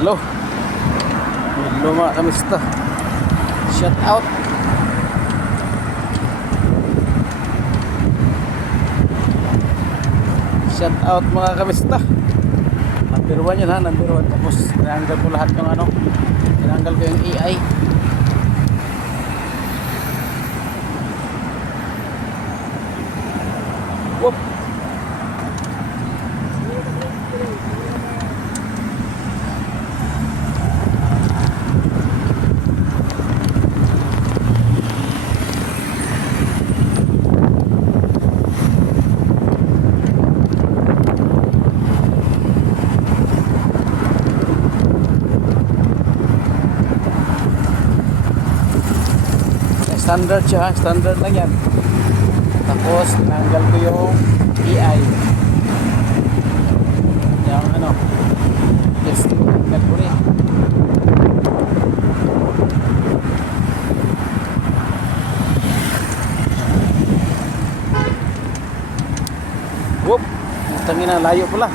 Hello. Hello mga kamista. Shout out. Shout out mga kamista. Number 1 yan ha, number 1. Tapos tinanggal ko lahat ng ano. Tinanggal ko yung AI. Whoop. Standard siya, standard lang yan. Tapos tinanggal ko yung AI. Yung ano, yes, tinanggal ko rin. Whoop, tangin na, layo pala.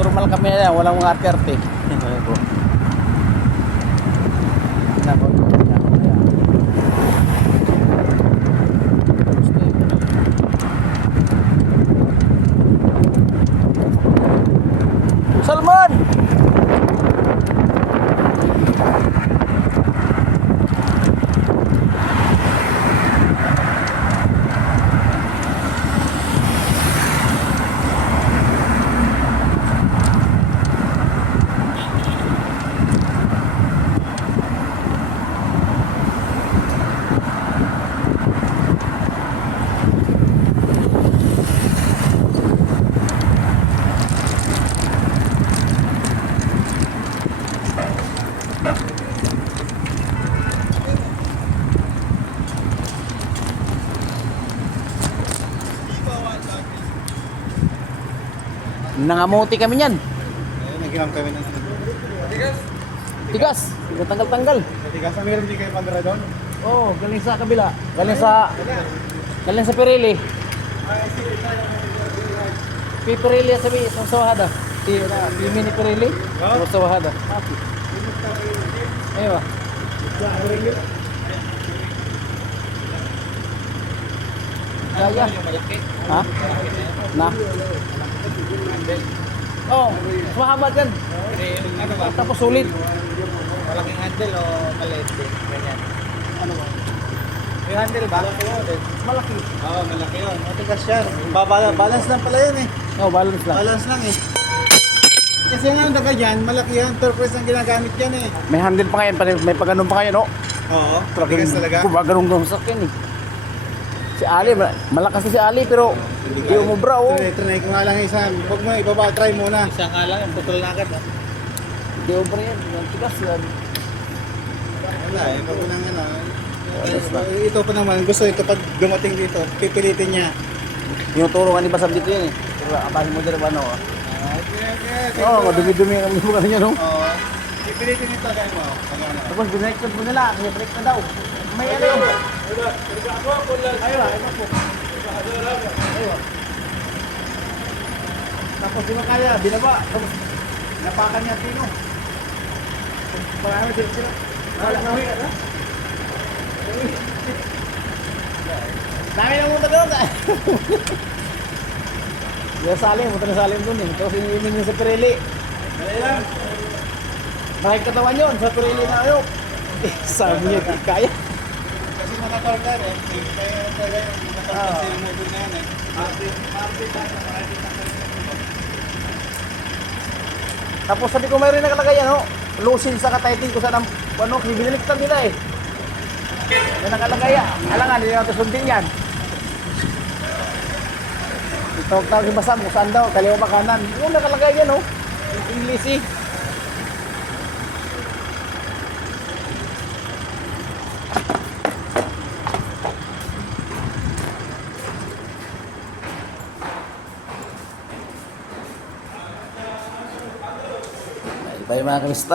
Normal kami na, walang mga arte-arte. Salman! Nangamuti kami niyan. Naghiram kami ng tigas. Tigas, tanggal-tanggal. Tigas, ang meron din kayo pagdara doon? Oh, galing sa kabila. Galing sa Pirelli. Pirelli sabi sa Sawahada. Mini Pirelli. Sa Sawahada. Aywa. Kaya. Ha? Na. Oh, mahaba dyan. Ano ba? Tapos sulit. Malaking handle o maliit din? Ganyan. Ano ba? Yung handle ba? Malaki. Oo, malaki yun. Matigas yan. Balance lang pala yun eh. Oh, balance lang. Balance lang eh. Kasi nga ang daga dyan, malaki yan. Turquoise ang ginagamit yan eh. May handle pa ngayon, may pagganong pa ngayon, oh. Oo, matigas talaga. Kumaganong sakyan eh. Si Ali, malakas na si Ali pero hindi umubra, oh. Try ko nga lang isa. Huwag mo ibaba, try muna. Isa nga lang, putol na agad. Hindi umubra yan, yung tigas yan. Wala eh, pag unang ano. Ito pa naman, gusto ito pag dumating dito, pipilitin niya. Yung turo nga ni Basam dito yan eh. Pero apahin mo dyan ano, oh. Okay. Oo, madumi-dumi ang mukha niya, no? Oo. Pipilitin nito, gaya mo. Tapos binaiktod mo nila, kaya break na daw. May ano yun? Aywa, aywa po. Aywa. Tapos di mo kaya, binaba. Tapos napakan niya tino. Marami sila. Wala na huy, ano? Dami na munta doon. Yung salim, munta na salim doon eh. Tapos iniimin niya sa Pirelli. Dali lang. Bakit katawan yun? Sa Pirelli na ayaw. Sabi niya, di kaya. Kasi makatorkar eh. Kaya talaga yung makatorkar sila motor na yan eh. Tapos sabi ko mayroon nakalagay ano, lusin sa katayting ko sa ano, binaliktad nila eh. Yan nakalagay ah. Alangan, hindi natin sundin yan. Tawag si Basam kung saan daw, kaliwa ba kanan. Yung nakalagay yan oh. Yung English eh. Tayo mga kamista.